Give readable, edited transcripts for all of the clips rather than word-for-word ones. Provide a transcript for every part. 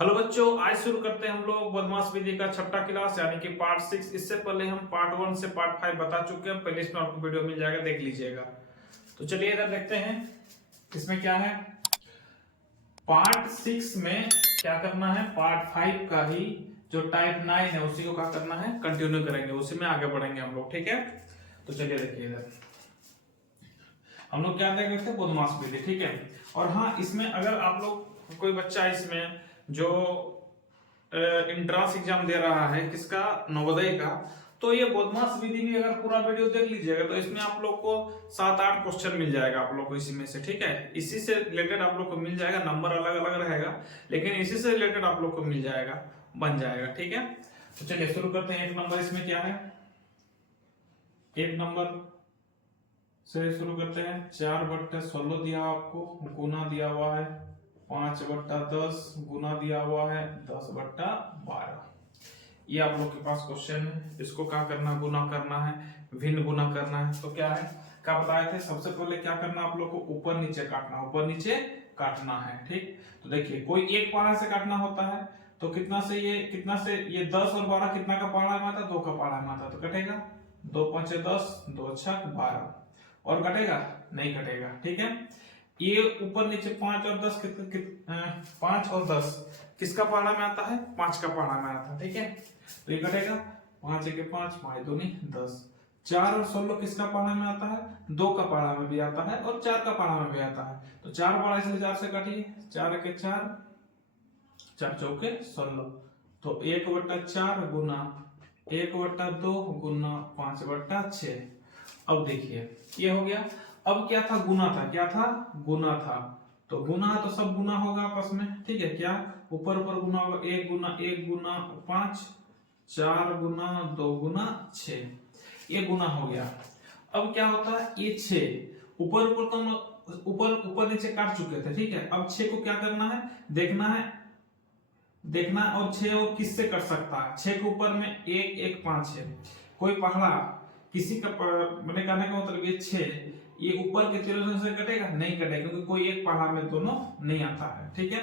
Hello बच्चों, आज शुरू करते हैं हम लोग बदमाश विधि का छठा क्लास यानी कि पार्ट 6। इससे पहले हम पार्ट 1 से पार्ट 5 बता चुके हैं। प्लेलिस्ट में आपको वीडियो मिल जाएगा, देख लीजिएगा। तो चलिए इधर देखते हैं इसमें क्या है। पार्ट 6 में क्या करना है, पार्ट 5 का ही जो टाइप 9 है उसी को क्या करना है, कंटिन्यू करेंगे, उसी में आगे बढ़ेंगे हम लोग। ठीक है, तो चलिए देखिए इधर हम लोग क्या देख रहे थे, बदमाश विधि। ठीक है, और हाँ, इसमें अगर आप लोग कोई बच्चा इसमें जो एंट्रेंस एग्जाम दे रहा है, किसका, नवोदय का, तो ये बदमाश विधि भी अगर पूरा वीडियो देख लीजिएगा तो इसमें आप लोग को 7-8 क्वेश्चन मिल जाएगा आप लोग को इसी में से। ठीक है, इसी से रिलेटेड आप लोग को मिल जाएगा, नंबर अलग अलग रहेगा लेकिन इसी से रिलेटेड आप लोग को मिल जाएगा, बन जाएगा। ठीक है, तो चलिए शुरू करते हैं। एक नंबर इसमें क्या है, एक नंबर से शुरू करते हैं। 4/16 दिया आपको, गुना दिया हुआ है 5/10, गुना दिया हुआ है 10/12। ये आप लोग के पास क्वेश्चन है, इसको क्या करना, गुना करना है, भिन्न गुना करना है। तो क्या है, क्या बताए थे, सबसे पहले क्या करना आप लोग को, ऊपर नीचे काटना, ऊपर नीचे काटना है। ठीक, तो देखिए कोई एक पारा से काटना होता है तो कितना से ये 10 और 12 कितना का पारा में आता है, 2 का पारा में आता है, तो कटेगा 2×5 = 10, 2×6 = 12, और कटेगा नहीं कटेगा। ठीक है, ये ऊपर नीचे 5 और 10 5 और 10 किसका पारा में आता है, 5 का पारा में आता है। ठीक है, तो ये कटेगा 5×1 = 5, 5×2 = 10। 4 और 16 किसका पारा में आता है, 2 का पारा में भी आता है और 4 का पारा में भी आता है। तो 4 बार इसलिए 4 से काटिए, 4×4 = 4, 4×4 = 16, तो 1/4 गुना 1/2 गुना 5/6। अब देखिए ये हो गया। अब क्या था, गुना था, क्या था, गुना था। तो गुना तो सब गुना होगा आपस में। ठीक है, क्या ऊपर ऊपर गुना होगा, 1 गुना 1 गुना 5, 4 गुना 2 गुना 6, ये गुना हो गया। अब क्या होता है, ये 6 ऊपर ऊपर तो हम ऊपर नीचे काट चुके थे। ठीक है, अब 6 को क्या करना है, देखना और 6 और किससे कट सकता है। 6 के ऊपर में 1 1 5 है, कोई पहाड़ा किसी का मैंने कहने का मतलब ये 6 ये ऊपर के तीरों से कटेगा नहीं कटेगा, क्योंकि कोई एक पहाड़ में दोनों नहीं आता है। ठीक है,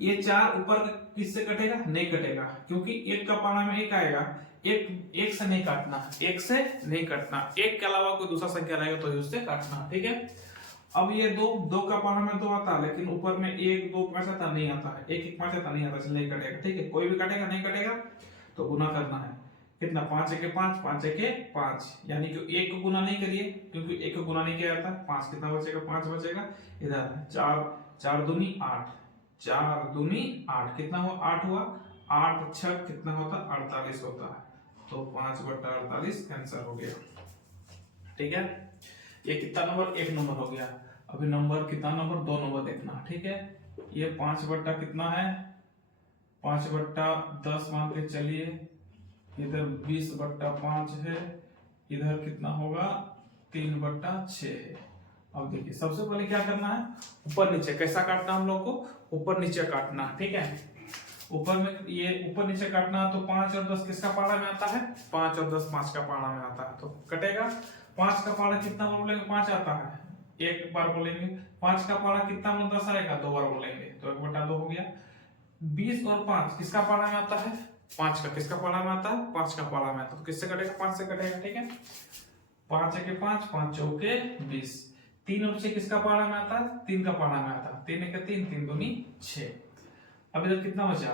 ये 4 ऊपर किससे कटेगा, नहीं कटेगा, क्योंकि एक का पहाड़ा में एक आएगा, एक से नहीं काटना, एक से नहीं काटना, एक के अलावा कोई दूसरा संख्या रहेगा तो उससे काटना। ठीक है, अब ये 2 का पहाड़ा में 2 आता है लेकिन ऊपर में 1 2 5 आता नहीं आता है, 1 1 5 आता नहीं आता, नहीं कटेगा। ठीक है, कोई भी काटेगा नहीं कटेगा, तो गुना करना है। कितना, 5×1 = 5, 5×1 = 5, यानी कि 1 को गुना नहीं करिए क्योंकि 1 को गुना नहीं किया जाता। 5 कितना बचेगा, 5 बचेगा इधर। 4 4 दूनी 8, 4 दूनी 8 कितना हुआ, 8 हुआ। 8 6 कितना होता, 48 होता है, तो 5/48 आंसर हो गया। ठीक है, ये कितना नंबर, 1 नंबर हो गया। अभी नंबर कितना, नंबर 2 नंबर देखना। ठीक है, ये 5 बट्टा कितना है, 5/10 मान के चलिए, इधर 20/5 है, इधर कितना होगा, 3/6 है। अब देखिए सबसे पहले क्या करना है, ऊपर नीचे कैसा काटना हम लोग को, ऊपर नीचे काटना। ठीक है, ऊपर में ये ऊपर नीचे काटना, तो 5 और 10 किसका पारा में आता है, 5 और 10 5 का पारा में आता है, तो कटेगा। 5 का पारा कितना बार बोलेंगे, 5 आता है, एक बार बोलेंगे। 5 का पारा कितना में 10 आएगा, 2 बार बोलेंगे, तो 1/2 हो गया। 20 और 5 किसका पारा में आता है, 5 का किसका पारा में आता है, 5 का पारा में आता है, तो किससे कटेगा, 5 से कटेगा। ठीक है, 5×1 = 5, 5×4 = 20। 3 और 6 किसका पारा में आता है, 3 का पारा में आता है, 3×1 = 3, 3 दूनी 6। अब इधर कितना बचा,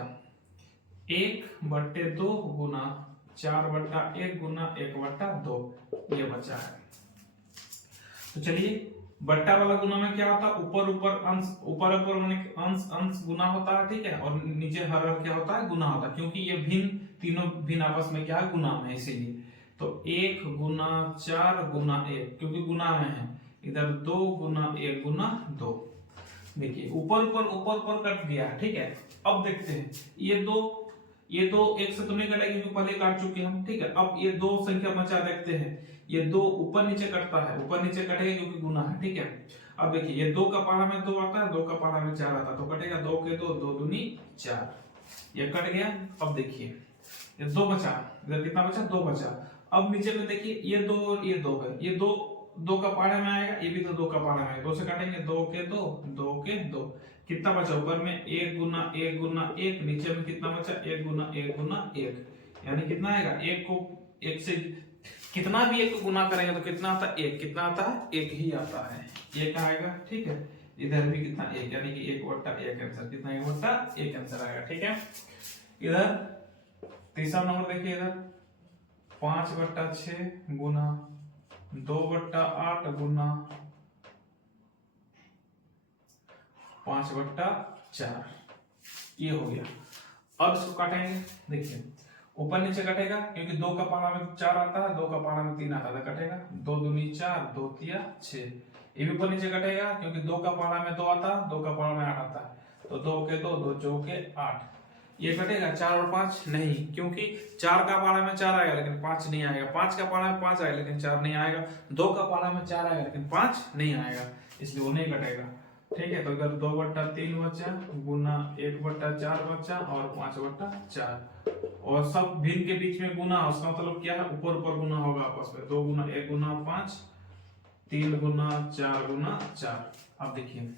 1/2 गुना 4/1 गुना 1/2, ये बचा है। तो चलिए, बट्टा वाला गुना में क्या होता है, ऊपर ऊपर अंश, ऊपर ऊपर माने अंश अंश गुना होता है। ठीक है, और नीचे हर हर क्या होता है, गुना होता है, क्योंकि ये भिन्न, तीनों भिन्न आपस में क्या है, गुना में है, इसीलिए। तो 1 गुना 4 गुना 1, क्योंकि गुना में है, इधर 2 गुना 1 गुना 2। देखिए ऊपर ऊपर कट गया है। ठीक है, अब देखते हैं ये दो एक से तो नहीं कटेगी क्योंकि पहले काट चुके हम। ठीक है, अब ये 2 संख्या बचा, देखते हैं। ये 2 ऊपर नीचे कटता है, ऊपर नीचे कटेगा क्योंकि गुना है। ठीक है, अब देखिए ये 2 का पारा में 2 आता है, 2 का पारा में 4 आता है, तो कटेगा 2 के 2, 2 दूनी 4, ये कट गया। अब देखिए ये 2 बचा, इधर कितना बचा, 2 बचा। अब नीचे में देखिए ये 2 और ये 2 है, ये 2 का पारा में आएगा, ये भी तो 2 का पारा में आएगा, 2 से काटेंगे, 2 के 2, 2 के 2, कितना बचा ऊपर में 1 गुना 1 गुना 1, नीचे में कितना बचा 1 गुना 1 गुना 1, यानी कितना आएगा 1 को 1 से कितना भी 1 को गुना करेंगे तो कितना आता है 1, कितना आता है 1 ही आता है, 1 आएगा। ठीक है, इधर भी कितना 1, यानी कि 1/1 आंसर, कितना 1/1 आंसर आएगा। ठीक है, इधर तीसरा नंबर देखिए, इधर 5/6 गुना 2/8 गुना 5/4, ये हो गया। अब इसको काटेंगे, देखिए ऊपर नीचे कटेगा क्योंकि 2 का पाला में 4 आता है, 2 का पाला में 3 आता है, कटेगा 2 दूनी 4, 2 तिया 6। ये भी ऊपर नीचे कटेगा क्योंकि 2 का पाला में 2 आता है, 2 का पाला में 8 आता है, तो 2 के 2, 2 चौके 8। ये कटेगा 4 और 5 नहीं, क्योंकि 4 का पाला में 4 आएगा लेकिन 5 नहीं आएगा, 5 का पाला में 5 आएगा लेकिन 4 नहीं आएगा, 2 का पाला में 4 आएगा लेकिन 5 नहीं आएगा, इसलिए वो नहीं कटेगा। ठीक है, तो इधर 2/3 बचा गुना 1/4 बचा और 5/4, और सब भिन्न के बीच में गुना, उसका मतलब क्या है ऊपर ऊपर गुना होगा आपस में, 2 गुना 1 गुना 5, 3 गुना 4 गुना 4। अब देखिए,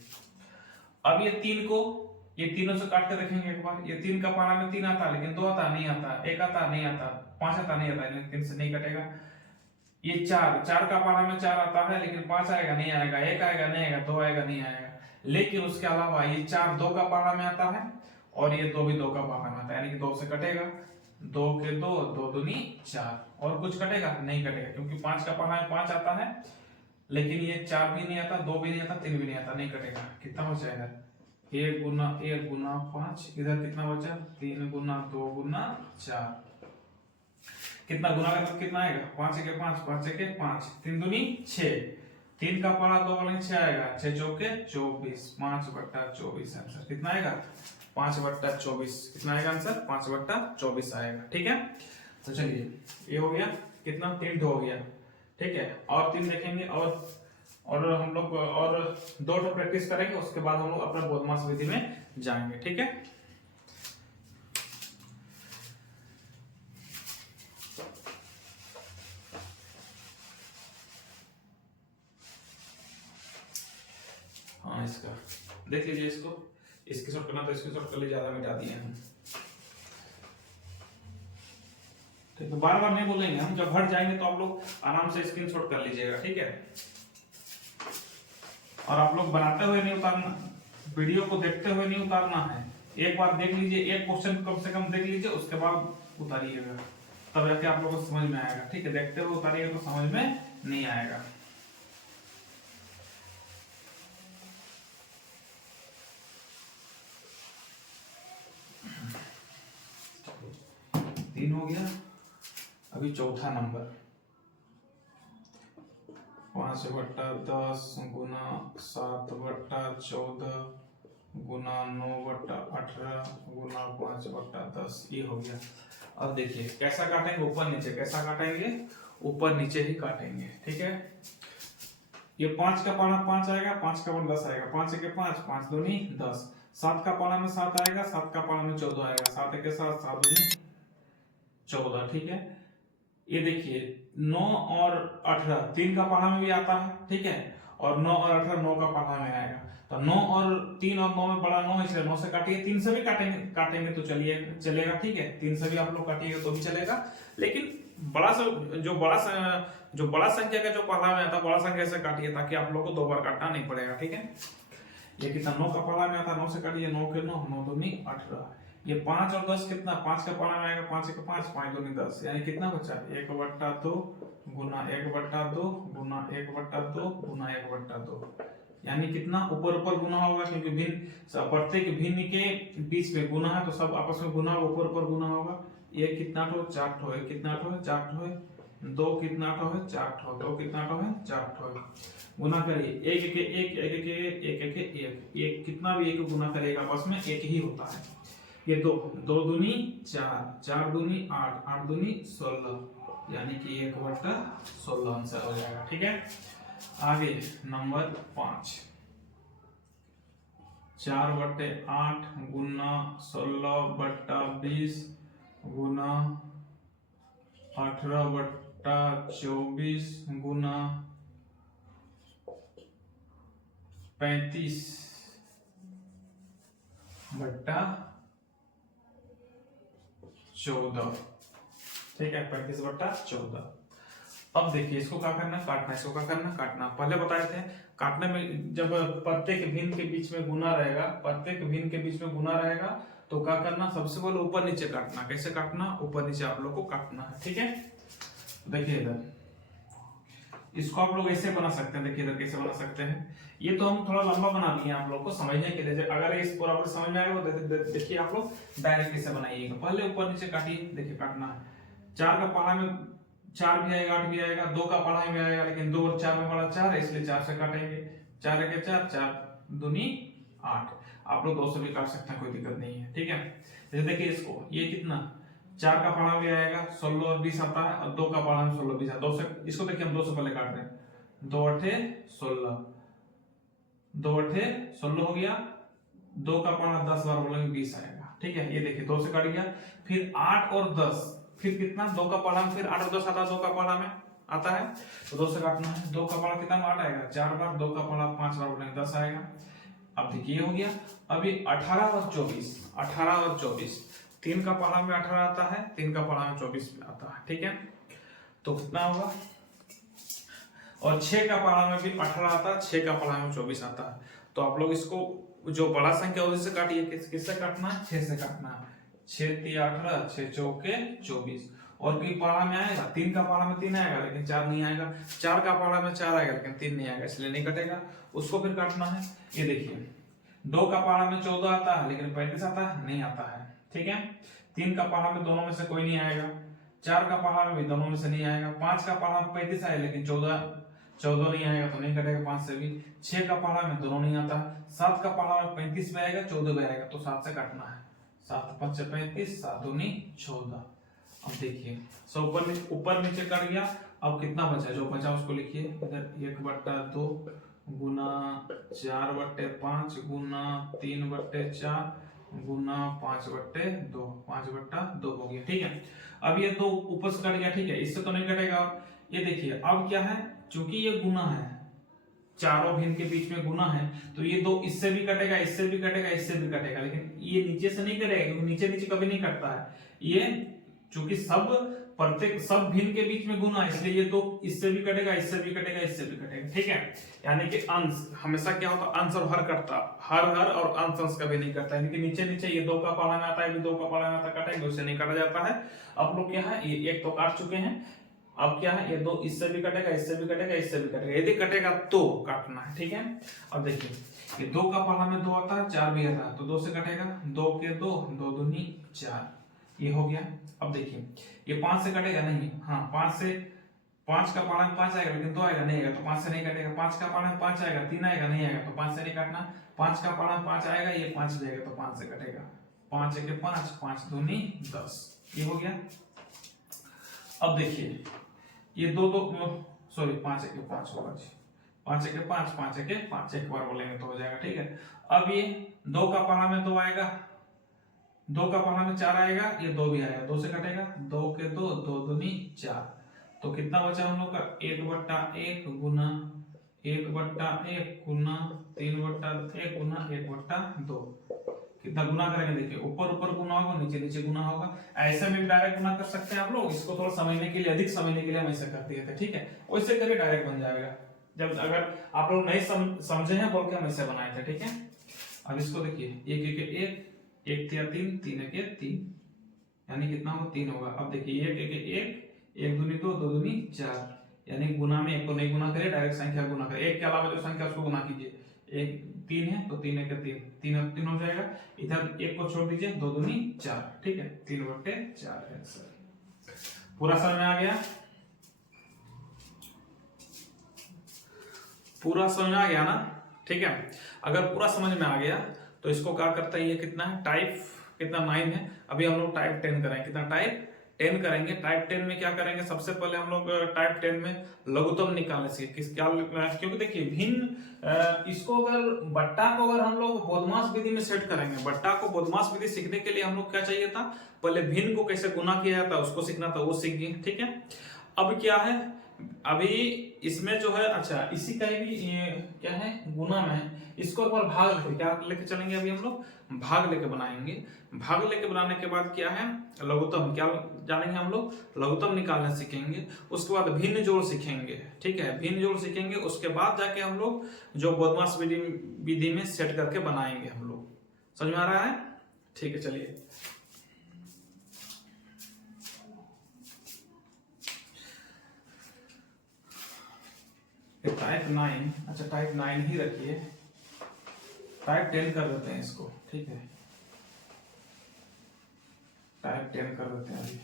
अब ये 3 को ये तीनों से काट के देखेंगे एक बार, ये 3 का पाला में 3 आता है लेकिन 2 आता नहीं आता, 1 आता नहीं आता, 5 आता नहीं आता, 3 से नहीं कटेगा। ये 4 का पाला में 4 आता है लेकिन 5 आएगा नहीं आएगा, 1 आएगा नहीं आएगा, 2 आएगा नहीं आएगा, लेकिन उसके अलावा ये 4 2 का पाला में आता है और ये 2 भी 2 का पाला में आता है, यानी कि 2 से कटेगा, 2 के 2, 2 दूनी 4, और कुछ कटेगा नहीं कटेगा, क्योंकि 5 का पाला में 5 आता है लेकिन ये 4 भी नहीं आता, 2 भी नहीं आता, 3 भी नहीं आता, नहीं कटेगा। कितना बचा इधर 1 गुना 1 गुना 5, इधर कितना बचा 3 गुना 2 गुना 4, कितना गुना करके कितना आएगा 5 के 5, 5 के 5, 3 दूनी 6, 3 का पाला 2 वाले 6 आएगा, 6 चौके 24, 5/24 आंसर कितना आएगा 5/24, कितना आएगा आंसर 5/24 आएगा। ठीक है, तो चलिए ये हो गया, कितना 3 हो गया। ठीक है, और 3 देखेंगे, और हम लोग और 2 प्रैक्टिस करेंगे, उसके बाद हम लोग अपना बोधमास विधि में जाएंगे। ठीक है, हाँ इसका देख लीजिए, इसको स्क्रीनशॉट करना तो स्क्रीनशॉट कर लीजिए, ज्यादा मिटा दिए हम। ठीक है, बार बार नहीं बोलेंगे हम, जब हट जाएंगे तो आप लोग आराम से स्क्रीनशॉट कर लीजिएगा। ठीक है, और आप लोग बनाते हुए नहीं उतारना, वीडियो को देखते हुए नहीं उतारना है, एक बार देख लीजिए, एक क्वेश्चन कम से कम देख लीजिए, उसके बाद उतारिएगा, तब जाके आप लोगों को समझ में आएगा। ठीक है, देखते हुए उतारिएगा तो समझ में नहीं आएगा। तीन हो गया, अभी चौथा नंबर 5/10 गुना 7/14 गुना 9/18 गुना 5/10, ये हो गया। अब देखिए कैसा काटेंगे, ऊपर नीचे, कैसा काटेंगे ऊपर नीचे ही काटेंगे। ठीक है, ये 5 का पाला 5 आएगा, 5 का पाला 10 आएगा, 5 के 5, 5 दूनी 10, 7 का पाला में 7 आएगा, 7 का पाला में 14 आएगा, 7 के 7, 7 दूनी 14। ठीक है, ये देखिए 9 और 18 3 का पाला में भी आता है। ठीक है, और 9 और 18 9 का पाला में आएगा, तो 9 और 3 और 9 में बड़ा 9 है, इसलिए 9 से काटिए, 3 से भी काटेंगे तो चलेगा। ठीक है, 3 से भी आप लोग काटिएगा तो भी चलेगा, लेकिन जो बड़ा संख्या का जो पाला में आता है, बड़ा संख्या से काटिए ताकि आप लोग को 2 बार काटना नहीं पड़ेगा। ठीक है, ये कितना 9 का पाला में आता है, 9 से काटिए, 9 के 9, 9 दूनी 18, ये 5 और 10 कितना 5 का पाला में आएगा, 5 के 5, 5 दूनी 10, यानी कितना बचा 1/2 गुना 1/2 गुना 1/2 गुना 1/2, यानी कितना ऊपर ऊपर गुना होगा, क्योंकि भिन्न प्रत्येक भिन्न के बीच में गुना है तो सब आपस में गुना ऊपर ऊपर गुना होगा। एक कितना ठो 4 ठो है, कितना ठो है 4 ठो है, 2 कितना ठो है 4 ठो, 2 कितना ठो है 4 ठो है, गुना करिए, एक के एक, एक के एक, एक के एक, एक कितना भी एक गुना करेगा आपस में एक ही होता है। ये 2 दूनी 4, 4 दूनी 8, 8 दूनी 16, यानी कि 1/16 आंसर हो जाएगा। ठीक है, आगे नंबर 5, 4/8 गुना 16/20 गुना 18/24 गुना 35 बट्टा 14, ठीक है, 35 बट्टा 14। अब देखिए इसको क्या करना, काटना, इसको क्या करना, काटना। पहले बताए थे काटने में जब प्रत्येक भिन्न के बीच में गुना रहेगा, प्रत्येक भिन्न के बीच में गुना रहेगा तो क्या करना, सबसे पहले ऊपर नीचे काटना। कैसे काटना, ऊपर नीचे आप लोग को काटना है, ठीक है। देखिए इधर इसको आप लोग ऐसे बना सकते हैं, देखिए इधर कैसे बना सकते हैं। ये तो हम थोड़ा लंबा बना दिए आप लोग को समझने के लिए, अगर इस पूरा समझ में आएगा तो देखिए आप लोग डायरेक्ट कैसे बनाइएगा। पहले ऊपर नीचे काटिए, देखिए काटना है। 4 का पढ़ा में 4 भी आएगा, 8 भी आएगा, 2 का पढ़ाई में आएगा, लेकिन 2 और 4 में बड़ा 4 है, इसलिए 4 से काटेंगे। 4 के 4, 4 दूनी 8। आप लोग 2 से भी काट सकते हैं, कोई दिक्कत नहीं है, ठीक है। जैसे देखिए इसको, ये कितना 4 का पढ़ा में आएगा 16 और 20 आता है, और 2 का पढ़ा में 16 20 2 से, इसको देखिए हम 2 से पहले काट रहे हैं। 2 8 16, 2 8 16 हो गया। 2 का पढ़ा 10 बार बोलेंगे 20 आएगा, ठीक है। ये देखिए 2 से काट गया। फिर 8 और 10, फिर कितना 2 का पढ़ा में फिर 8 और 10 आता है, 2 का पढ़ा में आता है तो 2 से काटना है। 2 का पढ़ा कितना 8 आएगा 4 बार, 2 का पढ़ा 5 बार बोलेंगे 10 आएगा। अब देखिए हो गया। अभी 18 और 24, 18 और 24, 3 का पढ़ा में 18 आता है, 3 का पढ़ा में 24 आता है, ठीक है। तो कितना होगा, और 6 का पढ़ा में भी 18 आता है, 6 का पढ़ा में 24 आता है। तो आप लोग इसको जो बड़ा संख्या उसी से काटिए। किससे काटना है, 6 से काटना है। 6 3 18, 6 चौके 24। और कोई पढ़ा में आएगा, 3 का पढ़ा में 3 आएगा लेकिन 4 नहीं आएगा, 4 का पढ़ा में 4 आएगा लेकिन 3 नहीं आएगा, इसलिए नहीं कटेगा। उसको फिर काटना है। ये देखिए 2 का पढ़ा में 14 आता है लेकिन 35 आता है, नहीं आता है, ठीक है। 3 का पढ़ा में दोनों में से कोई नहीं आएगा, 4 का पढ़ा में भी दोनों में से नहीं आएगा, 5 का पढ़ा में 35 आए लेकिन 14 नहीं आएगा तो नहीं कटेगा 5 से भी। 6 का पढ़ा में दोनों नहीं आता, 7 का पढ़ा में 35 में आएगा, 14 में आएगा तो 7 से काटना है। 7 5 35, 7 दूनी 14। अब देखिए सब ऊपर नीचे कट गया। अब कितना बचा, जो बचा उसको लिखिए इधर। 1/2 गुना 4/5 गुना 3/4 गुना 5/2, 5/2 हो गया, ठीक है। अब ये 2 ऊपर से कट गया, ठीक है, इससे तो नहीं कटेगा। ये देखिए अब क्या है, चूंकि ये गुना है, चारों भिन्न के बीच में गुना है, तो ये 2 इससे भी कटेगा, इससे भी कटेगा, इससे भी कटेगा, लेकिन ये नीचे से नहीं कटेगा क्योंकि नीचे नीचे कभी नहीं कटता है। ये चूंकि सब भिन्न के बीच में गुना है, इसलिए ये 2 इससे भी कटेगा, इससे भी कटेगा, इससे भी कटेगा, ठीक है। यानी कि अंश हमेशा क्या होता है, अंश और हर कटता, हर और अंश कभी नहीं कटता। यानी कि नीचे नीचे ये 2 का पढ़ा में आता है, 2 का पढ़ा में आता है, कटेगा, उससे नहीं काटा जाता है। अब लोग क्या है, ये 1 तो काट चुके हैं, अब क्या है, ये 2 इससे भी कटेगा, इससे भी कटेगा, इससे भी कटेगा, यदि कटेगा तो काटना है, ठीक है। अब देखिए ये 2 का पढ़ा में 2 आता है, 4 भी आता है, तो 2 से कटेगा, 2 के 2, 2 दूनी 4, ये हो गया। अब देखिए ये 5 से कटेगा नहीं, हाँ 5 का पढ़ा में 5 आएगा लेकिन 2 आएगा, नहीं आएगा तो 5 से नहीं कटेगा। 5 का पढ़ा में 5 आएगा, 3 आएगा, नहीं आएगा तो 5 से नहीं काटना। 5 का पढ़ा में 5 आएगा, ये 5 भी आएगा तो 5 से कटेगा। 5 के 5, 5 दूनी 10, ये हो गया। अब देखिए ये 2 सॉरी 5 के 5 होगा जी, 5 के 5, 5 के 5 एक बार बोलेंगे तो हो जाएगा, ठीक है। अब ये 2 का पढ़ा में 2 आएगा, 2 का पढ़ा में 4 आएगा, ये 2 भी आएगा, 2 से कटेगा, 2 के 2, 2 दूनी 4, तो कितना बचा हम लोग का 1/1 गुना 1/1 गुना 3/1 गुना 1/2। कितना गुना करेंगे, देखिए ऊपर ऊपर गुना होगा, नीचे नीचे गुना होगा। ऐसे में डायरेक्ट गुना कर सकते हैं आप लोग, इसको थोड़ा समझने के लिए, अधिक समझने के लिए हम ऐसा करते हैं, ठीक है। वैसे करिए डायरेक्ट बन जाएगा, जब अगर आप लोग नहीं समझे हैं बोल के हम ऐसे बनाए थे, ठीक है। अब इसको देखिए 1 1 1 1 3 3 3 1 3, यानी कितना होगा 3 होगा। अब देखिए 1 1 1 1 दूनी 2, 2 दूनी 4, यानी गुना में 1 को नहीं गुना करिए, डायरेक्ट संख्या गुना करिए। 1 के अलावा जो संख्या उसको गुना कीजिए। 1 3 है तो 3 1 3, 3 हो जाएगा। इधर 1 को छोड़ दीजिए, 2 दूनी 4, ठीक है, 3/4 आंसर। पूरा समझ में आ गया, पूरा समझ में आ गया ना, ठीक है। अगर पूरा समझ में आ गया तो इसको क्या करता है, ये कितना है, टाइप कितना 9 है। अभी हम लोग टाइप 10 करेंगे, कितना टाइप 10 करेंगे। टाइप 10 में क्या करेंगे, सबसे पहले हम लोग टाइप 10 में लघुत्तम निकालने से क्योंकि देखिए भिन्न इसको अगर बट्टा को अगर हम लोग बोधमास विधि में सेट करेंगे, बट्टा को बोधमास विधि सीखने के लिए हम लोग क्या चाहिए था, पहले भिन्न को कैसे गुना किया जाता है उसको सीखना था, वो सीख गए, ठीक है। अब क्या है अभी इसमें जो है, अच्छा इसी का ही भी ये क्या है, गुना में है, इसको एक बार भाग लेके क्या लेके चलेंगे, अभी हम लोग भाग लेके बनाएंगे। भाग लेके बनाने के बाद क्या है, लघुत्तम क्या जानेंगे हम लोग, लघुत्तम निकालना सीखेंगे। उसके बाद भिन्न जोड़ सीखेंगे, ठीक है, भिन्न जोड़ सीखेंगे। उसके बाद जाके हम लोग जो बदमाश विधि में सेट करके बनाएंगे हम लोग। समझ में आ रहा है? ठीक है, चलिए टाइप 9, अच्छा टाइप 9 ही रखिए, टाइप 10 कर देते हैं इसको, ठीक है, टाइप 10 कर देते हैं अभी।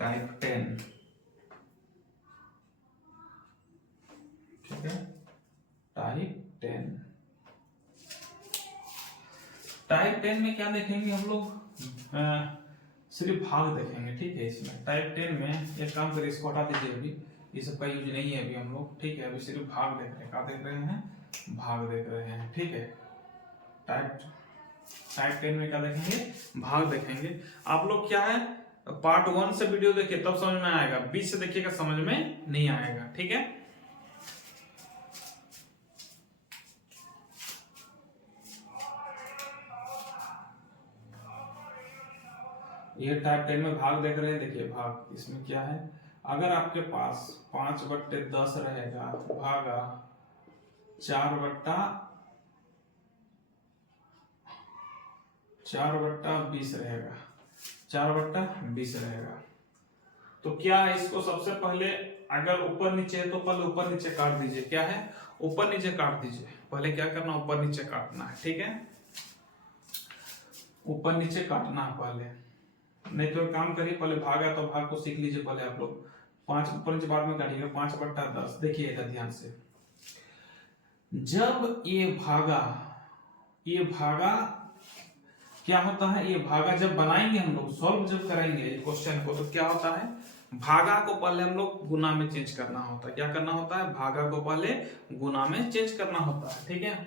टाइप 10, ठीक है, टाइप 10। टाइप 10 में क्या देखेंगे हम लोग, सिर्फ भाग देखेंगे, ठीक है। इसमें टाइप 10 में एक काम करिए, इसको हटा दीजिए, अभी ये सब का यूज नहीं है अभी हम लोग, ठीक है। अभी सिर्फ भाग देख रहे हैं, क्या देख रहे हैं, भाग देख रहे हैं, ठीक है। टाइप 10 में क्या देखेंगे, भाग देखेंगे। आप लोग क्या है, पार्ट 1 से वीडियो देखिए तब समझ में आएगा, बीच से देखिएगा समझ में नहीं आएगा, ठीक है। ये टाइप 10 में भाग देख रहे हैं, देखिए भाग, इसमें क्या है, अगर आपके पास 5/10 रहेगा भागा 4/20 रहेगा, 4/20 रहेगा, तो क्या है, इसको सबसे पहले अगर ऊपर नीचे है तो पहले ऊपर नीचे काट दीजिए, क्या है, ऊपर नीचे काट दीजिए, पहले क्या करना, ऊपर नीचे काटना है, ठीक है, ऊपर नीचे काटना है पहले। नहीं तो काम करिए, पहले भागा तो भाग को सीख लीजिए पहले आप लोग, 5 ऊपर नीचे बाद में काटिएगा, 5/10। देखिए इधर ध्यान से, जब ये भागा क्या होता है, ये भागा जब बनाएंगे हम लोग, सॉल्व जब करेंगे ये क्वेश्चन को, तो क्या होता है, भागा को पहले हम लोग गुना में चेंज करना होता है। क्या करना होता है, भागा को पहले गुना में चेंज करना होता है, ठीक है।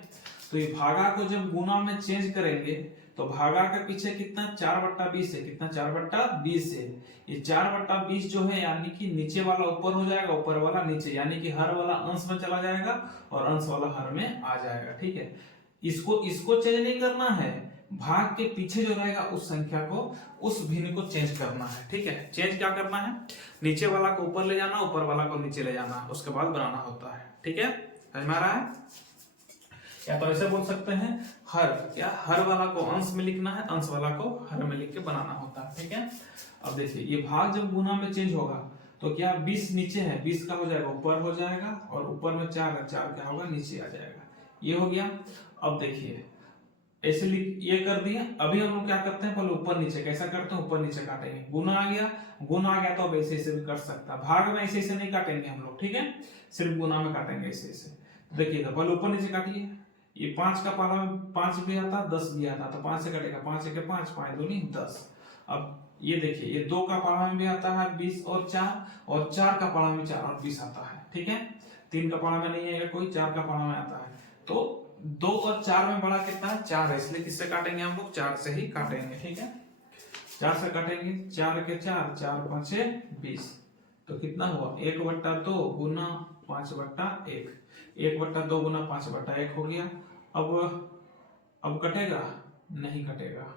तो ये भागा को जब गुना में चेंज करेंगे तो भागा के पीछे कितना, 4/20 है, कितना, 4/20 है। ये 4/20 जो है, यानी कि नीचे वाला ऊपर हो जाएगा, ऊपर वाला नीचे, यानी कि हर वाला अंश में चला जाएगा और अंश वाला हर में आ जाएगा, ठीक है। इसको चेंज नहीं करना है, भाग के पीछे जो रहेगा उस संख्या को, उस भिन्न को चेंज करना है, ठीक है। चेंज क्या करना है, नीचे वाला को ऊपर ले जाना, ऊपर वाला को नीचे ले जाना, उसके बाद बनाना होता है, ठीक है। समझ में आ रहा है? या तो ऐसे बोल सकते हैं, हर वाला को अंश में लिखना है, अंश वाला को हर में लिख के बनाना होता है, ठीक है। अब देखिए, ये भाग जब गुना में चेंज होगा तो क्या, 20 नीचे है, 20 का हो जाएगा ऊपर हो जाएगा, और ऊपर में 4 है, 4 क्या होगा, नीचे आ जाएगा, ये हो गया। अब देखिए ऐसे ये कर दिया। अभी हम लोग क्या करते हैं, पहले ऊपर नीचे कैसा करते हैं, ऊपर नीचे काटेंगे, गुना आ गया तो अब ऐसे ऐसे भी कर सकता है, भाग में ऐसे ऐसे नहीं काटेंगे हम लोग, ठीक है, सिर्फ गुना में काटेंगे ऐसे ऐसे। देखिए तो पहले ऊपर नीचे काटिए, ये 5 का पाला में 5 भी आता, 10 भी आता, तो 5 से कटेगा, 5 1 5, 5 2 10। अब ये देखिए, ये 2 का पाला में भी आता है 20 और 4, और 4 का पाला में 4 और 20 आता है, ठीक है। 3 का पाला में नहीं आएगा कोई, 4 का पाला में आता है। तो 2 और 4 में बड़ा कितना है, 4 है, इसलिए किससे काटेंगे हम लोग, 4 से ही काटेंगे, ठीक है। 4 से काटेंगे, 4 के 4, 4 5 20, तो कितना हुआ, 1/2 गुना 5/1, 1/2 गुना 5/1 हो गया। अब कटेगा, नहीं कटेगा,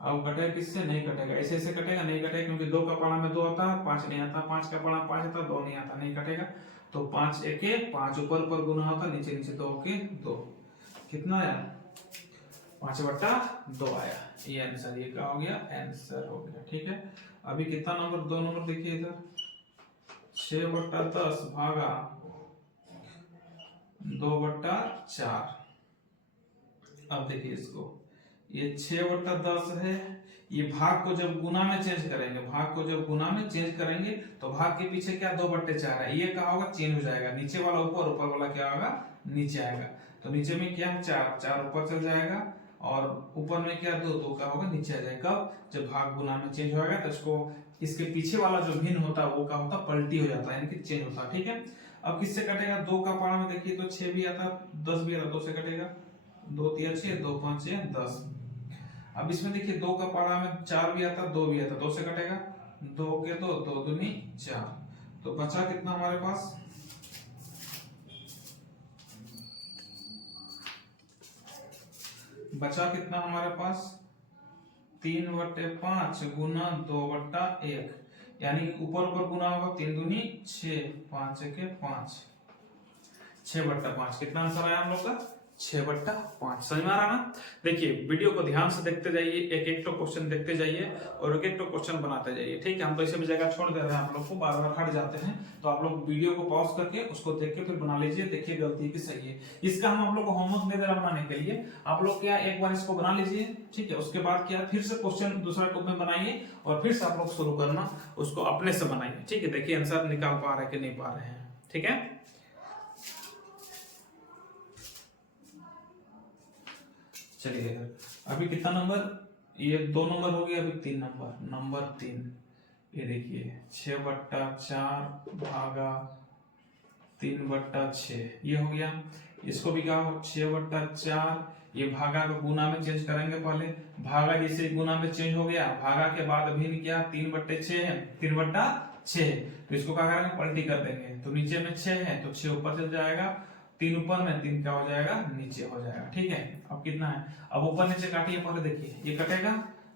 अब कटेगा किससे, नहीं कटेगा, ऐसे ऐसे कटेगा, नहीं कटेगा, क्योंकि 2 का पाला में 2 आता है, 5 नहीं आता, 5 का पाला 5 आता, 2 नहीं आता, नहीं कटेगा। तो 5 1 5, ऊपर ऊपर गुना होता, नीचे नीचे 2 के 2, कितना आया, 5/2 आया, ये आंसर, ये क्या हो गया, आंसर हो गया, ठीक है। अभी कितना नंबर, 2 नंबर देखिए इधर, 6/10 भागा 2/4। अब देखिए इसको, ये 6/10 है, ये भाग को जब गुना में चेंज करेंगे, तो भाग के पीछे क्या, 2/4 है, ये क्या होगा, चेंज हो जाएगा, नीचे वाला ऊपर, ऊपर वाला क्या होगा, नीचे आएगा। तो नीचे में क्या है 4, 4 ऊपर चल जाएगा और ऊपर में क्या 2, 2 का होगा नीचे आ जाएगा। कब? जब भाग गुना में चेंज होगा तो इसको इसके पीछे वाला जो भिन्न होता है वो क्या होता है पलटी हो जाता है, यानी कि चेंज होता है। ठीक है, अब किससे कटेगा? 2 का पारा में देखिए तो 6 भी आता, 10 भी आता, 2 से कटेगा, 2 3 6, 2 5 6 10। अब इसमें देखिए 2 का पारा में 4 भी आता, 2 भी आता, 2 से कटेगा, 2 के 2, 2 दूनी 4, तो बचा कितना हमारे पास? बचा कितना हमारे पास? 3/5 गुना 2/1, यानी ऊपर ऊपर गुना होगा, 3 दूनी 6, 5 के 5, 6/5। कितना आंसर आया हम लोग का? 6/5। समझ में आ रहा ना? देखिए वीडियो को ध्यान से देखते जाइए, एक एक तो क्वेश्चन देखते जाइए और एक एक तो क्वेश्चन बनाते जाइए। ठीक है, हम तो इसे भी जगह छोड़ दे रहे हैं आप लोग को, बार बार हट जाते हैं, तो आप लोग वीडियो को पॉज करके उसको देख के फिर बना लीजिए, देखिए गलती की सही है। इसका हम आप लोग को होमवर्क दे दे रहे बनाने के लिए, आप लोग क्या एक बार इसको बना लीजिए। ठीक है, उसके बाद क्या फिर से क्वेश्चन दूसरा टॉप में बनाइए और फिर से आप लोग शुरू करना, उसको अपने से बनाइए। ठीक है, देखिए आंसर निकाल पा रहे हैं कि नहीं पा रहे हैं। ठीक है, चलिए अभी कितना नंबर? ये 2 नंबर हो गया, अभी 3 नंबर। नंबर 3 ये देखिए 6/4 भागा 3/6 ये हो गया। इसको भी क्या हो 6/4, ये भागा को गुना में चेंज करेंगे। पहले भागा जैसे गुना में चेंज हो गया, भागा के बाद भिन्न क्या 3/6 है, 3/6, तो इसको क्या करेंगे पलटी कर देंगे, तो नीचे में 6 है तो 6 ऊपर चल जाएगा, 3 ऊपर में 3 क्या हो जाएगा नीचे हो जाएगा। ठीक है, अब कितना है? अब ऊपर नीचे काटिए, पहले देखिए ये कटेगा,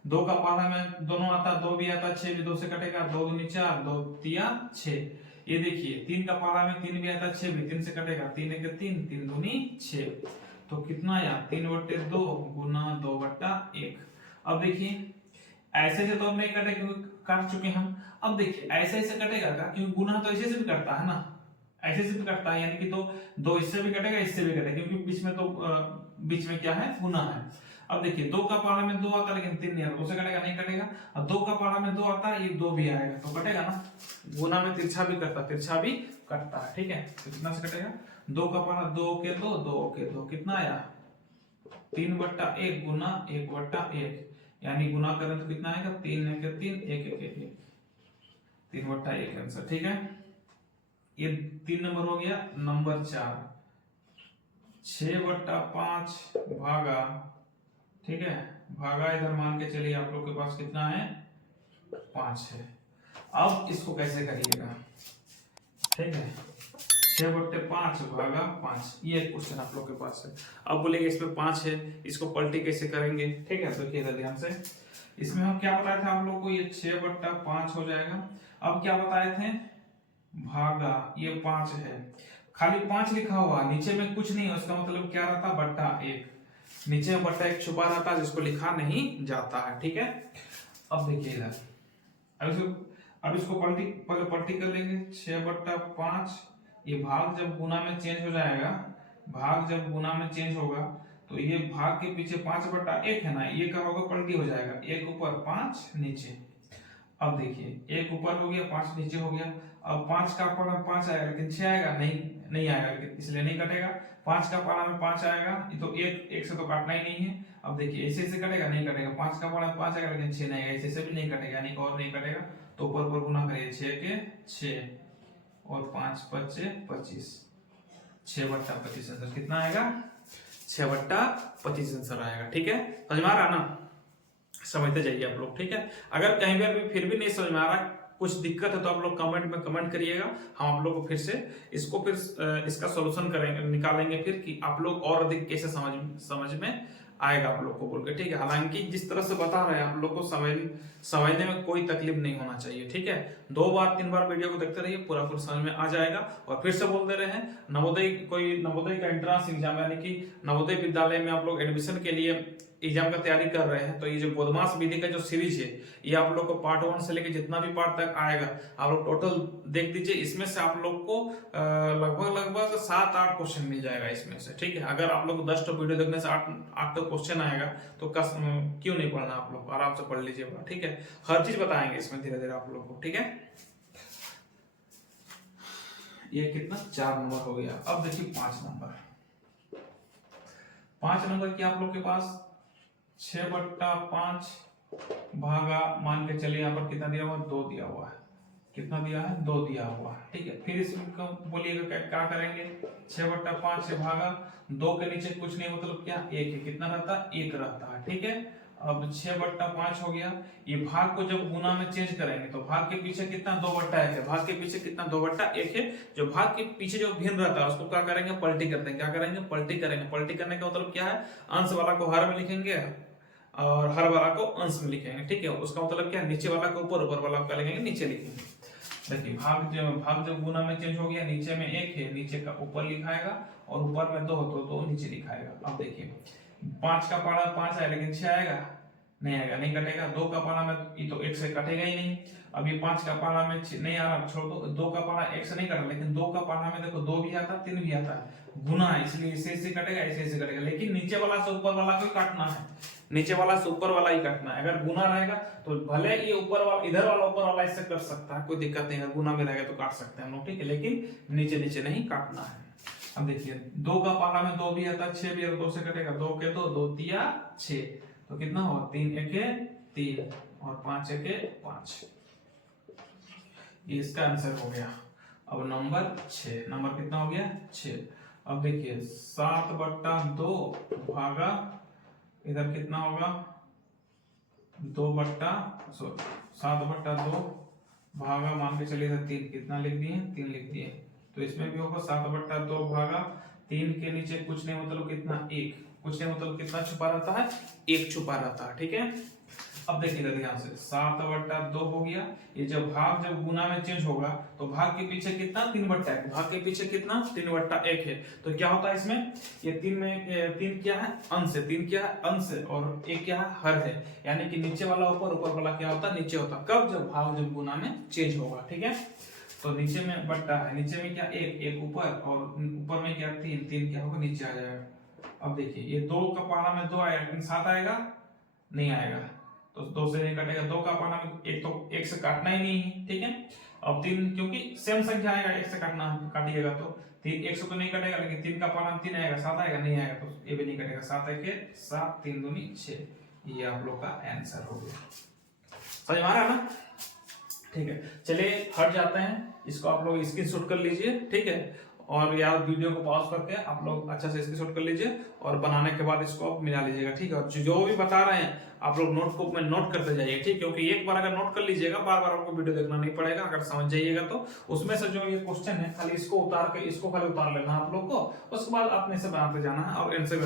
2 का पाला में दोनों आता, 2 भी आता, 6 भी 2 से कटेगा, 2 दूनी 4, 2 तिया 6। ये देखिए 3 का पाला में 3 भी आता, 6 भी 3 से कटेगा, 3 1 3, 3 दूनी 6, तो कितना आया 3/2 गुना 2/1। अब देखिए ऐसे से तो अब नहीं कटे क्योंकि काट चुके हम। अब देखिए ऐसे ऐसे कटेगा का, क्योंकि गुना तो ऐसे से भी करता है ना, ऐसे से भी करता है, यानी कि दो इससे भी कटेगा, इससे भी कटेगा, क्योंकि बीच में तो बीच में क्या है गुना है। अब देखिए 2 का पारा में 2 आता लेकिन 3 नहीं आता, उसे कटेगा नहीं कटेगा, और 2 का पारा में 2 आता है, ये 2 भी आएगा तो कटेगा ना। गुना में तिरछा भी करता, तिरछा भी कटता है। ठीक है, तो कितना से कटेगा? 2 का पारा 2 के 2, 2 के 2, कितना आया 3/1 गुना 1/1, यानी गुना करें तो कितना आएगा 3 1 3, 1 1 1, 3/1 आंसर। ठीक है, ये 3 नंबर हो गया। नंबर 4 6/5 भागा, ठीक है, भागा इधर मान के चलिए आप लोग के पास कितना है 5 है। अब इसको कैसे करिएगा? ठीक है, 6/5 भागा 5, ये क्वेश्चन आप लोग के पास है। अब बोलेंगे इसमें 5 है, इसको पलटी कैसे करेंगे? ठीक है, तो देखिए ध्यान से, इसमें हम क्या बताए थे आप लोग को, ये 6/5 हो जाएगा। अब क्या बताए थे? भागा ये 5 है, खाली 5 लिखा हुआ, नीचे में कुछ नहीं है, उसका मतलब क्या रहता /1, नीचे में /1 छुपा रहता है जिसको लिखा नहीं जाता है। ठीक है, अब देखिए इधर, अब इसको पहले पलटी कर लेंगे। 6/5, ये भाग जब गुना में चेंज हो जाएगा, भाग जब गुना में चेंज होगा तो ये भाग के पीछे 5/1 है ना, ये क्या होगा पलटी हो जाएगा, 1 ऊपर 5 नीचे। अब देखिए 1 ऊपर हो गया 5 नीचे हो गया। अब 5 का पारा में 5 आएगा लेकिन 6 आएगा नहीं आएगा, इसलिए नहीं कटेगा। 5 का पारा में 5 आएगा, ये तो 1 से तो काटना ही नहीं है। अब देखिए ऐसे से कटेगा नहीं कटेगा, 5 का पारा में 5 आएगा लेकिन 6 नहीं आएगा, ऐसे से भी नहीं कटेगा, यानी और नहीं कटेगा, तो ऊपर ऊपर गुना करिए, 6 के 6 और 5 5 25, 6/25 आंसर कितना आएगा 6/25 आंसर आएगा। ठीक है, समझ में आ रहा ना? समझते जाइए आप लोग। ठीक है, अगर कहीं भी फिर भी नहीं समझ में आ रहा, कुछ दिक्कत है तो आप लोग कमेंट में कमेंट करिएगा, हम आप लोग को फिर से इसका सॉल्यूशन करेंगे, निकालेंगे फिर कि आप लोग और अधिक कैसे समझ में आएगा आप लोग को बोल के। ठीक है, हालांकि जिस तरह से बता रहे हैं आप लोग को समझने में कोई तकलीफ नहीं होना चाहिए। ठीक है, 2 बार 3 बार वीडियो को देखते रहिए, पूरा समझ में आ जाएगा। और फिर से बोल दे रहे हैं, नवोदय का एंट्रेंस एग्जाम, यानी कि नवोदय विद्यालय में आप लोग एडमिशन के लिए एग्जाम का तैयारी कर रहे हैं, तो ये जो बदमाश विधि का जो सीरीज है, ये आप लोग को पार्ट 1 से लेके जितना भी पार्ट तक आएगा आप लोग टोटल देख दीजिए। इसमें से आप लोग को लगभग 7-8 क्वेश्चन मिल जाएगा इसमें से। ठीक है, अगर आप लोग 10 वीडियो देखने से 8 क्वेश्चन आएगा तो क्यों नहीं पढ़ना, आप लोग आराम से पढ़ लीजिएगा। ठीक है, हर चीज बताएंगे इसमें धीरे धीरे आप लोग को। ठीक है, ये कितना 4 नंबर हो गया। अब देखिए 5 नंबर, 5 नंबर क्या आप लोग के पास 6/5 भागा, मान के चलिए यहाँ पर कितना दिया हुआ 2 दिया हुआ है, कितना दिया है 2 दिया हुआ है, ठीक है। फिर इसको बोलिएगा क्या करेंगे 6/5 से भागा 2 के नीचे कुछ नहीं मतलब क्या 1 है, कितना रहता है 1 रहता है, ठीक है। अब 6/5 हो गया, ये भाग को जब गुना में चेंज करेंगे तो भाग के पीछे कितना 2/1 है, भाग के पीछे कितना 2/1 है, जो भाग के पीछे जो भिन्न रहता है उसको क्या करेंगे पलटी कर देंगे, क्या करेंगे पलटी करेंगे। पलटी करने का मतलब क्या है, अंश वाला को हर में लिखेंगे और हर वाला को अंश में लिखेंगे, ठीक है। उसका मतलब क्या नीचे वाला को ऊपर, ऊपर वाला को लिखेंगे नीचे लिखेंगे। देखिए भाग जब गुना में चेंज हो गया, नीचे में 1 है, नीचे का ऊपर लिखाएगा और ऊपर में 2 तो 2 नीचे लिखाएगा। अब देखिए 5 का पारा 5 है लेकिन 6 आएगा नहीं, आएगा नहीं कटेगा। 2 का पारा में ये तो 1 से कटेगा ही नहीं। अब ये 5 का पारा में नहीं आ रहा, छोड़ दो। 2 का पारा 1 से नहीं कटा, लेकिन 2 का पारा में देखो 2 भी आता 3 भी आता है, गुना है इसलिए इसे कटेगा, इसे कटेगा। लेकिन नीचे वाला से ऊपर वाला को काटना है, नीचे वाला से ऊपर वाला ही काटना है। अगर गुना रहेगा तो भले ये ऊपर वाला इधर वाला ऊपर वाला इससे कर सकता है, कोई दिक्कत नहीं। अगर गुना में रहेगा तो काट सकते हैं हम लोग, ठीक है, लेकिन नीचे नीचे नहीं काटना है। अब देखिए 2 का पारा में 2 भी आता है, 6 भी आता, 2 से कटेगा, 2 के 2, 2 तिया 6, तो कितना होगा 3 एके 3 और 5 एके 5। ये इसका आंसर हो गया। अब नंबर 6, नंबर कितना हो गया 6। अब देखिए 7/2 भागा इधर कितना होगा 7/2 भागा, मान के चलिए इधर 3, कितना लिख दिए 3 लिख दिए, तो इसमें भी होगा 7/2 भागा 3 के नीचे कुछ नहीं मतलब कितना 1, कुछ नहीं मतलब कितना छुपा रहता है 1 छुपा रहता है, ठीक है। अब देखिएगा ध्यान से 7/2 हो गया। ये जब गुना में चेंज होगा तो भाग के पीछे कितना 3/1, भाग के पीछे कितना 3/1 है, तो क्या होता है इसमें ये 3 में 3 क्या है अंश है, 3 क्या है अंश है और 1 क्या है हर है, यानी कि नीचे वाला ऊपर, ऊपर वाला क्या होता है नीचे होता है। कब जब गुना में चेंज होगा, ठीक है। तो नीचे में बट्टा है, नीचे में क्या 1 ऊपर और ऊपर में क्या 3 क्या होगा नीचे आ जाएगा। अब देखिए ये 2 का पारा में 2 आएगा लेकिन 7 आएगा नहीं आएगा, तो 2 से नहीं कटेगा। 2 का पारा में 1 तो 1 से काटना ही नहीं है, ठीक है। अब 3 क्योंकि सेम संख्या आएगा 1 से काटिएगा तो 3 1 से तो नहीं कटेगा, लेकिन 3 का पारा में 3 आएगा, 7 आएगा नहीं आएगा, तो ये भी नहीं कटेगा। 7 एके 7, 3 दूनी 6, ये आप लोग का आंसर हो गया। समझ में आ रहा है ना, ठीक है। चलिए हट जाते हैं, इसको आप लोग स्क्रीनशॉट कर लीजिए, ठीक है। और यार वीडियो को पॉज करके आप लोग अच्छा से स्क्रीनशॉट कर लीजिए और बनाने के बाद इसको आप मिला लीजिएगा, ठीक है। और जो भी बता रहे हैं आप लोग नोटबुक में नोट करते जाइए, ठीक, क्योंकि एक बार अगर नोट कर लीजिएगा बार बार आपको वीडियो देखना नहीं पड़ेगा। अगर समझ जाइएगा तो उसमें से जो ये क्वेश्चन है खाली इसको खाली उतार लेना आप लोग को, उसके बाद अपने से बनाते जाना है और आंसर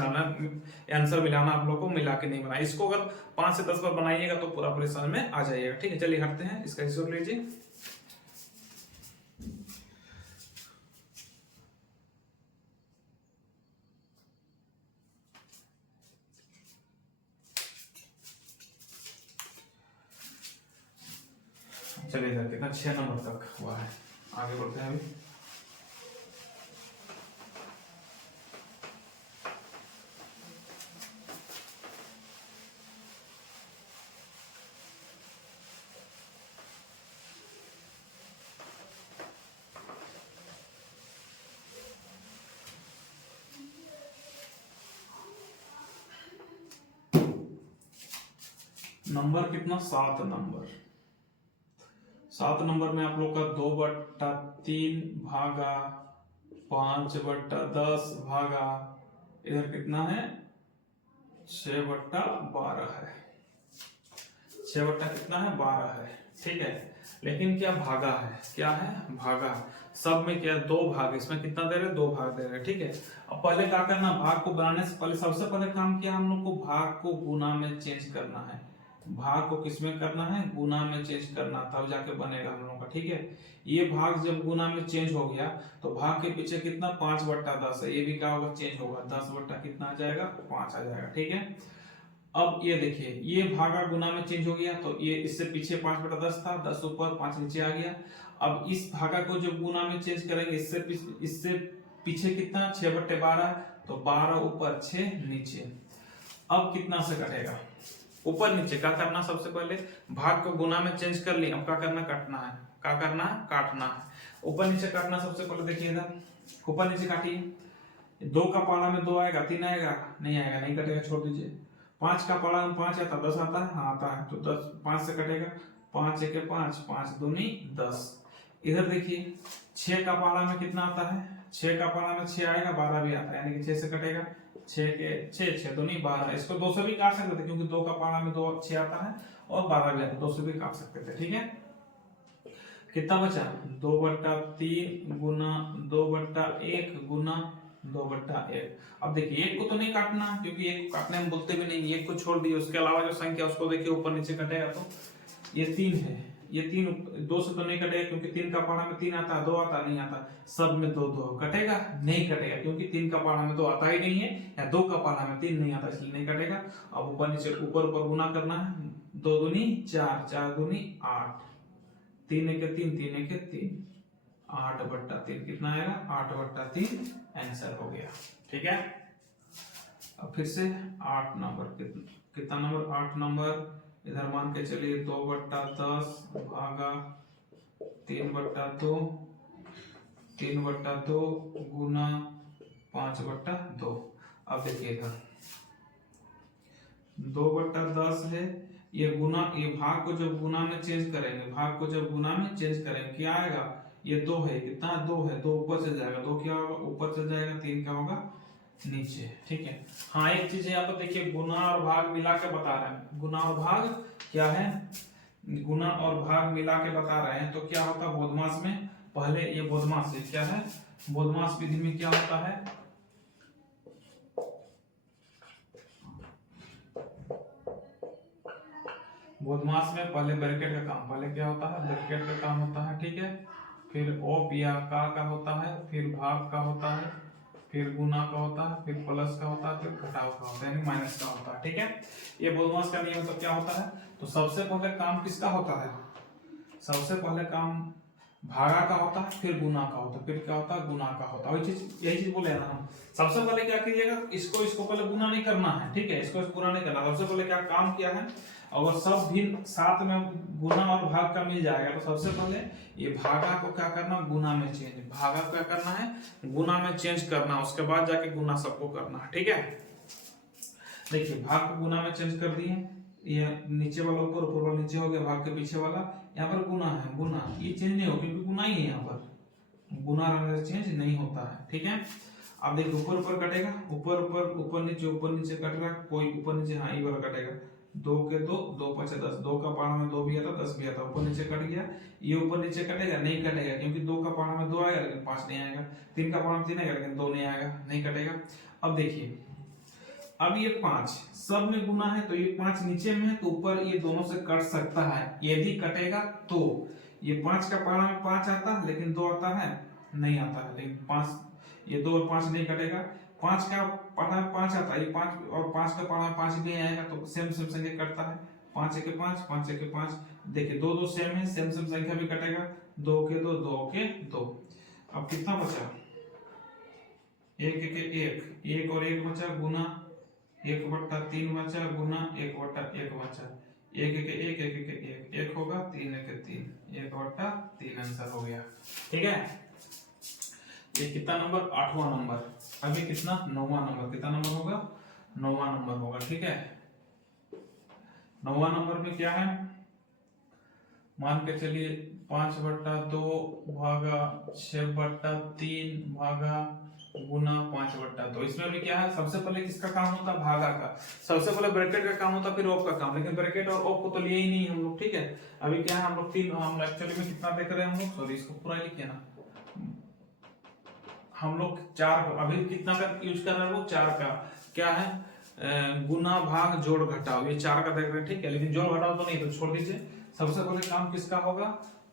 मिलाना आप लोग को, मिला के नहीं बनाना। इसको अगर 5 से 10 बार बनाइएगा तो पूरा समझ में आ जाइएगा, ठीक है। चलिए हटते हैं, इसका हिस्सा लीजिए। चलिए इधर कितना 6 नंबर तक हुआ है, आगे बढ़ते हैं अभी। नंबर कितना 7 नंबर। 7 नंबर में आप लोग का 2/3 भागा 5/10 भागा इधर कितना है 6/12 है, 6 कितना है 12 है, ठीक है। लेकिन क्या भागा है, क्या है भागा, सब में क्या 2 भाग, इसमें कितना दे रहे 2 भाग दे रहे, ठीक है। अब पहले क्या करना, भाग को बनाने से पहले सबसे पहले काम किया हम लोग को भाग को गुना में चेंज करना है। भाग को किसमें करना है गुना में चेंज करना, तब जाके बनेगा हम लोग का, ठीक है। ये भाग जब गुना में चेंज हो गया तो भाग के पीछे कितना 5/10 है, ये भी क्या होगा चेंज होगा, 10 कितना आ जाएगा 5 आ जाएगा, ठीक है। अब ये देखिए ये भागा गुना में चेंज हो गया तो ये इससे पीछे 5/10 था, 10 ऊपर 5 नीचे आ गया। अब इस भागा को जब गुना में चेंज करेंगे इससे पीछे कितना 6/12, तो 12 ऊपर 6 नीचे। अब कितना से कटेगा ऊपर नीचे, क्या करना सबसे पहले भाग को गुना में चेंज कर लिया, अब क्या करना काटना है, क्या करना है काटना है। ऊपर नीचे काटना सबसे पहले देखिए इधर ऊपर नीचे काटिए, 2 का पारा में 2 आएगा, 3 आएगा, नहीं आएगा, नहीं कटेगा, छोड़ दीजिए। 5 का पारा में 5 आता, 10 आता है, हाँ आता है, तो 10 5 से कटेगा, 5 1 5, 5 दूनी 10। इधर देखिए 6 का पारा में कितना आता है, 6 का पारा में 6 आएगा, 12 भी आता है, यानी कि 6 से कटेगा, 6 के 6 6 दूनी 12। इसको 2 से भी काट सकते थे क्योंकि 2 का पारा में 2 6 आता है और 12 भी आता है, 2 से भी काट सकते थे, ठीक है। कितना बचा, 2/3 गुना 2/1 गुना 2/1। अब देखिए 1 को तो नहीं काटना क्योंकि 1 को काटने में बोलते भी नहीं, 1 को छोड़ दिए, उसके अलावा जो संख्या उसको देखिए ऊपर नीचे कटेगा, तो ये 3 है, ये 3 2 से तो नहीं कटेगा क्योंकि 3 का पारा में 3 आता, 2 आता, नहीं आता, सब में 2 2 कटेगा, नहीं कटेगा क्योंकि 3 का पारा में 2 आता ही नहीं है, या 2 का पारा में 3 नहीं आता, इसलिए नहीं कटेगा। अब ऊपर नीचे ऊपर ऊपर गुना करना है, 2 दूनी 4, 4 दूनी 8, 3 1 3, 3 1 3, 8/3 कितना आएगा, 8/3 आंसर हो गया, ठीक है। अब फिर से 8 नंबर, कितना नंबर, 8 नंबर, इधर मान के चलिए 2/10 भागा 3/2, 3/2 गुना 5/2। अब देखिए इधर 2/10 है, ये गुना, ये भाग को जब गुना में चेंज करेंगे, भाग को जब गुना में चेंज करेंगे क्या आएगा, ये 2 है, कितना 2 है, 2 ऊपर से जाएगा, 2 क्या होगा, ऊपर से जाएगा, 3 क्या होगा, नीचे, ठीक है। हाँ एक चीज यहाँ पर देखिए, गुना और भाग मिला के बता रहे हैं, गुना और भाग क्या है, गुना और भाग मिला के बता रहे हैं, तो क्या होता है बोधमास में, पहले ये बोधमास है, क्या है, बोधमास विधि में क्या होता है, बोधमास में पहले ब्रैकेट का काम, पहले क्या होता है, ब्रैकेट का काम होता है, ठीक है, फिर ऑफ या का होता है, फिर भाग का होता है, फिर गुना का होता है, फिर प्लस का होता है, फिर घटाव का होता है, यानी माइनस का होता है, ठीक है। ये बोधमास का नियम तो क्या होता है, तो सबसे पहले काम किसका होता है, सबसे पहले काम भागा का होता है, फिर गुना का होता है, फिर क्या होता है, गुना का होता है, यही चीज बोले ना हम। सबसे पहले क्या कीजिएगा, इसको पहले गुना नहीं करना है, ठीक है, इसको गुना नहीं करना, सबसे पहले क्या काम किया है, अगर सब भी साथ में गुना और भाग का मिल जाएगा तो सबसे पहले ये भागा को क्या करना, गुना में चेंज, भागा क्या करना है, गुना में चेंज करना, उसके बाद जाके गुना सबको करना है, ठीक है। देखिए भाग को गुना में चेंज कर दिए, ये नीचे वाला ऊपर, ऊपर वाला नीचे हो गया, भाग के पीछे वाला यहाँ पर गुना है, गुना ये चेंज नहीं हो क्योंकि गुना ही है, यहाँ पर गुना रहने से चेंज नहीं होता है, ठीक है। अब देखिए ऊपर ऊपर कटेगा, ऊपर नीचे कट रहा है, कोई ऊपर नीचे, हाँ ये वाला कटेगा, 2 के 2, 2 5 10, 2 का पारा में 2 भी आता, 10 भी आता, ऊपर नीचे कट गया, ये ऊपर नीचे कटेगा, नहीं कटेगा क्योंकि 2 का पारा में 2 आएगा लेकिन 5 नहीं आएगा, 3 का पारा में 3 आएगा लेकिन 2 नहीं आएगा, नहीं कटेगा। अब देखिए अब ये 5 सब में गुना है, तो ये 5 नीचे में है, तो ऊपर ये दोनों से कट सकता है, यदि कटेगा तो ये 5 का पारा में 5 आता है लेकिन 2 आता है, नहीं आता है, लेकिन 5, ये 2 और 5 नहीं कटेगा, 5 का पारा में 5 आता है, ये 5 और 5 का पारा में 5 नहीं आएगा, तो सेम संख्या कटता है, 5 1 5, 5 1 5, देखिए 2 2 सेम है, सेम संख्या भी कटेगा, 2 के 2, 2 के 2। अब कितना बचा, 1 1 1 और 1 बचा, गुना 1/3 बचा, गुना 1/1 बचा, 1 1 1 1 1 1 होगा, 3 1 3, 1/3 आंसर हो गया, ठीक है। ये कितना नंबर, 8वां नंबर, अभी कितना, 9वां नंबर, कितना नंबर होगा, 9वां नंबर होगा, ठीक है। 9वां नंबर में क्या है, मान के चलिए 5/2 भागा 6/3 भागा गुना 5/2। इसमें भी क्या है, सबसे पहले किसका काम होता है, भागा का, सबसे पहले ब्रैकेट का काम होता है, फिर ऑफ का काम, लेकिन ब्रैकेट और ऑफ को तो लिए ही नहीं हम लोग, ठीक है। अभी क्या है, हम लोग हम एक्चुअली में कितना देख रहे हैं हम लोग, सॉरी इसको पूरा लिखिए ना, हम लोग 4, अभी कितना का यूज कर रहे हैं, हम लोग 4 का, क्या है, गुना भाग जोड़ घटाओ, ये 4 का देख रहे हैं, ठीक है, लेकिन जोड़ घटाओ तो नहीं, तो छोड़ दीजिए। सबसे पहले काम किसका होगा,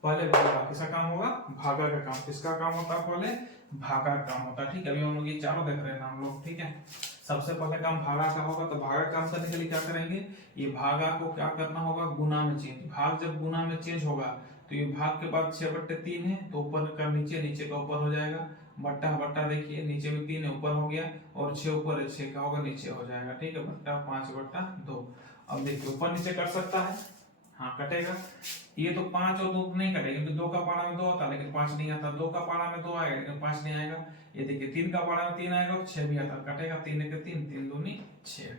पहले भागा, किसका काम होगा, भागा का काम, किसका काम होता है, पहले भागा का काम होता है, ठीक है। अभी हम लोग ये चारों देख रहे हैं ना हम लोग, ठीक है। सबसे पहले काम भागा का होगा, तो भागा काम करने के लिए क्या करेंगे, ये भागा को क्या करना होगा, गुना में चेंज, भाग जब गुना में चेंज होगा तो ये भाग के बाद 6/3 है, तो ऊपर का नीचे, नीचे का ऊपर हो जाएगा, बट्टा बट्टा देखिए, नीचे में 3 है, ऊपर हो गया, और 6 ऊपर है, 6 का होगा नीचे हो जाएगा, ठीक है, बट्टा 5/2। अब देखिए ऊपर नीचे कर सकता है, हाँ कटेगा। ये तो 5 और 2 नहीं कटेगा क्योंकि 2 का पारा में 2 आता है लेकिन 5 नहीं आता, 2 का पारा में 2 आएगा लेकिन 5 नहीं आएगा। ये देखिए 3 का पारा में 3 आएगा और 6 भी आता, कटेगा। 3 के 3, 3 दूनी 6,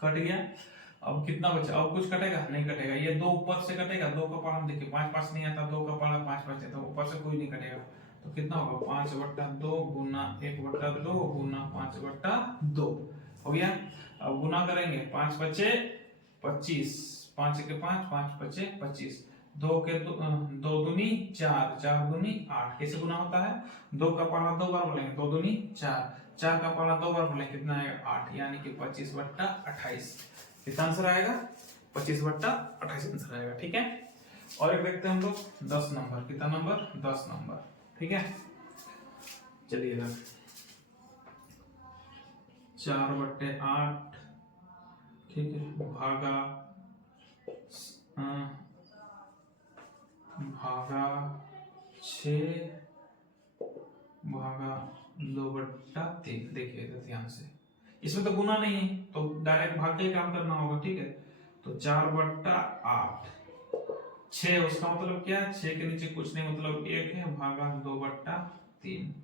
कट गया। अब कितना बचा, अब कुछ कटेगा नहीं कटेगा। ये 2 ऊपर से कटेगा, 2 का पारा में देखिए 5 5 नहीं आता, 2 का पारा 5 5 आता, ऊपर से कोई नहीं कटेगा। तो कितना होगा 5/2 गुना 1/2 गुना 5/2 हो गया। अब गुना करेंगे, 5 बचे 25, 5 के 5, 5 बचे 25, 2 के 2 दूनी 4, 4 दूनी 8। कैसे गुना होता है, 2 का पारा 2 बार बोलेंगे, 2 दूनी 4, 4 का पारा 2 बार बोलेंगे, कितना आएगा 8, यानी कि 25/28। कितना आंसर आएगा 25/28 आंसर आएगा। ठीक है, और एक देखते हैं हम लोग 10 नंबर। कितना नंबर 10 नंबर। ठीक है, चलिए इधर 4/8, ठीक है, भागा 6 भागा 2/3। देखिए इधर ध्यान से, इसमें तो गुना नहीं है तो डायरेक्ट भाग के काम करना होगा। ठीक है, तो 4/8, 6 उसका मतलब क्या है, 6 के नीचे कुछ नहीं मतलब 1 है, भागा 2/3।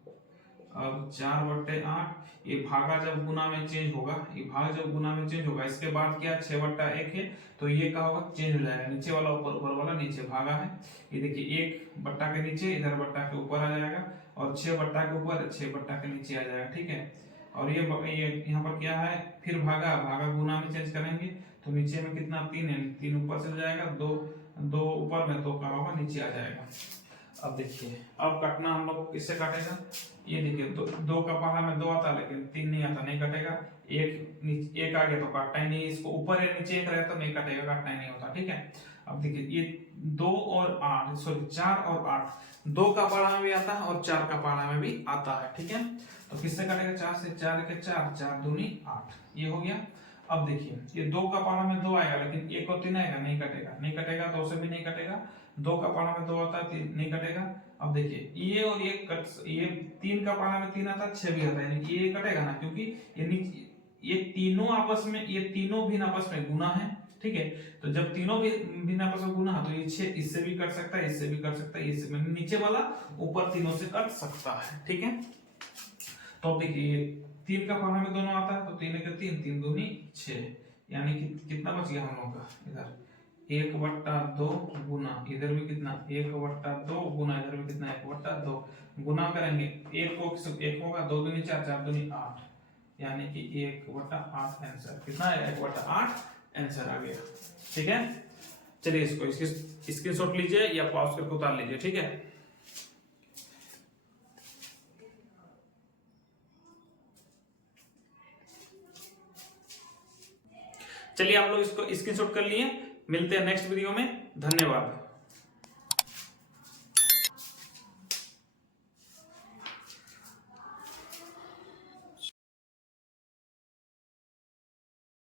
अब 4/8, ये भागा जब गुना में चेंज होगा, ये भाग जब गुना में चेंज होगा, इसके बाद क्या 6/1 है, तो ये क्या होगा चेंज हो जाएगा, नीचे वाला ऊपर, ऊपर वाला नीचे। भागा है, ये देखिए 1 के नीचे, इधर बट्टा के ऊपर आ जाएगा, और 6 बट्टा के ऊपर, 6 बट्टा के नीचे आ जाएगा। ठीक है, और ये यहाँ पर क्या है, फिर भागा, भागा गुना में चेंज करेंगे तो नीचे में कितना 3 है, 3 ऊपर चल जाएगा, 2 ऊपर में 2 का होगा, नीचे आ जाएगा। अब देखिए, अब काटना हम लोग किससे काटेगा, ये देखिए 2 का पारा में 2 आता लेकिन 3 नहीं आता, नहीं कटेगा। 1 आ गया तो काटना ही नहीं, इसको ऊपर या नीचे 1 रहता तो नहीं कटेगा, काटना ही नहीं होता। ठीक है, अब देखिए ये 2 और 8, सॉरी 4 और 8, 2 का पारा में भी आता है और 4 का पारा में भी आता है। ठीक है, तो किससे कटेगा, 4 से, 4 के 4, 4 दूनी 8, ये हो गया। अब देखिए ये 2 का पारा में 2 आएगा लेकिन 1 और 3 आएगा, नहीं कटेगा, नहीं कटेगा, 2 से भी नहीं कटेगा। 2 का पारा में 2 आता है, 3 नहीं कटेगा। अब देखिए ये और ये 3 का पारा में 3 आता है, 6 भी आता है, यानी कि ये कटेगा ना, क्योंकि ये तीनों आपस में, ये तीनों भी आपस में गुना है। ठीक है, तो जब तीनों भी आपस में गुना है तो ये 6 इससे भी कट सकता है, इससे भी कट सकता है, इससे नीचे वाला ऊपर तीनों से कट सकता है। ठीक है, तो देखिए 3 का पारा में दोनों आता है तो 3 के 3, 3 दूनी 6, यानी कि कितना बच गया हम लोगों का, इधर 1/2 गुना, इधर भी कितना 1/2 गुना, इधर भी कितना 1/2 गुना करेंगे, 1 को 1 होगा, 2 दूनी 4, 4 दूनी 8, यानी कि 1/8 आंसर। कितना है 1/8 आंसर आ गया। ठीक है, चलिए इसको स्क्रीनशॉट लीजिए या पॉज करके उतार लीजिए। ठीक है, चलिए आप लोग इसको स्क्रीनशॉट कर लिए। मिलते हैं नेक्स्ट वीडियो में, धन्यवाद।